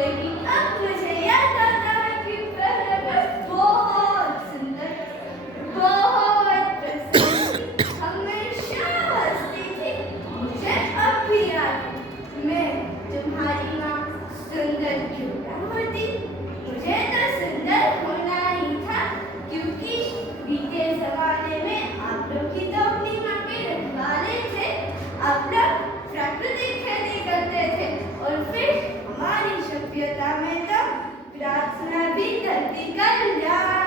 लेकिन अब मुझे याद आता है कि पहले बस बहुत सुंदर, बहुत प्रसन्न, हमेशा हंसती थी। मुझे अब भी याद है, मैं तुम्हारी माँ सुंदर क्यों ना होती, मुझे तो सुंदर होना ही था, क्योंकि बीते जमाने में आप लोग ही तो अपनी माँ के रखवाले थे। आप लोग प्राकृतिक खेती करते थे और फिर हमारी सभ्यता में तो प्रार्थना भी करती कल्याण